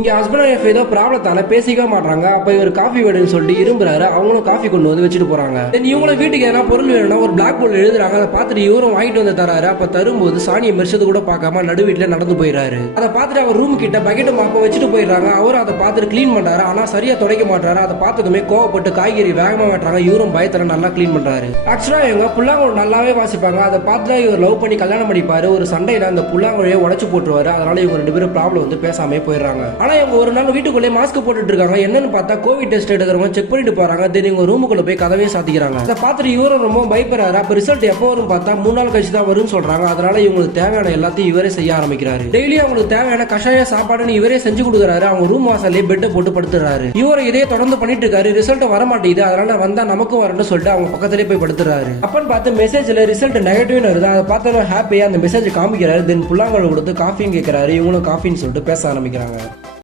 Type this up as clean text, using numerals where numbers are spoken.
இங்க husband wife ஏதோ ப்ராப்ளத்தால பேசிக்க மாட்டாங்க. அப்ப இவர் காஃபி வேணும்னு சொல்லிட்டு இரும்புறாரு. அவங்களும் காஃபி கொண்டு வந்து வச்சுட்டு போறாங்க. இவங்களும் வீட்டுக்கு எதனா பொருள் வேணும்னா ஒரு பிளாக் போர்டு எழுதுறாங்க. அதை பார்த்துட்டு இவரும் வாங்கிட்டு வந்து தராரு. அப்ப தரும்போது சாணியை மெரிச்சது கூட பார்க்காம நடு வீட்டுல நடந்து போயிடுறாரு. அதை பார்த்துட்டு அவர் ரூம் கிட்ட பக்கெட் மாப்ப வச்சுட்டு போயிடுறாங்க. அவரும் அதை பார்த்துட்டு கிளீன் பண்றாரு. ஆனா சரியா துடைக்க மாட்டாரு. அதை பார்த்ததுமே கோவப்பட்டு காய்கறி வேகமா வெட்டுறாங்க. இவரும் பயத்துல நல்லா கிளீன் பண்றாரு. ஆக்சுவலா இவங்க புல்லாங்குழல் நல்லாவே வாசிப்பாங்க. அதை பார்த்துட்டு இவர் லவ் பண்ணி கல்யாணம் பண்ணிப்பாரு. ஒரு சண்டையில அந்த புல்லாங்குழையை உடைச்சு போட்டுருவாரு. அதனால இவங்க ரெண்டு பேரும் ப்ராப்ளம் வந்து பேசாமே போயிடுறாங்க. ஆனா இவங்க ஒரு நாள் வீட்டுக்குள்ளே மாஸ்க் போட்டுட்டு இருக்காங்க. என்னன்னு பார்த்தா கோவிட் டெஸ்ட் எடுக்கிறவங்க செக் பண்ணிட்டு போறாங்க. தென் இவங்க ரூமுக்குள்ள போய் கதவே சாத்திக்கிறாங்க. அதை பார்த்துட்டு இவரும் ரொம்ப பயப்படுறாரு. அப்ப ரிசல்ட் எப்போ வரும் பார்த்தா 3 நாள் கழிச்சு தான் வரும்னு சொல்றாங்க. அதனால இவங்களுக்கு தேவையான எல்லாத்தையும் இவரே செய்ய ஆரம்பிக்கிறாரு. டெய்லி அவங்களுக்கு தேவையான கஷாய சாப்பாடுன்னு இவரே செஞ்சு கொடுக்குறாரு. அவங்க ரூம் வாசல்லே பெட்டை போட்டு படுத்துறாரு. இவரை இதே தொடர்ந்து பண்ணிட்டு இருக்காரு. ரிசல்ட் வர மாட்டேங்குது. அதனால வந்தா நமக்கும் வரணும்னு சொல்லிட்டு அவங்க பக்கத்திலே போய் படுத்துறாரு. அப்பன்னு பார்த்து மெசேஜ்ல ரிசல்ட் நெகட்டிவ்னு வருது. அதை பார்த்தா ஹாப்பியா அந்த மெசேஜ் காமிக்கிறாரு. தென் புல்லாங்கல் கொடுத்து காஃபின்னு கேட்கிறாரு. இவங்களும் காஃபின்னு சொல்லிட்டு பேச ஆரம்பிக்கிறாங்க.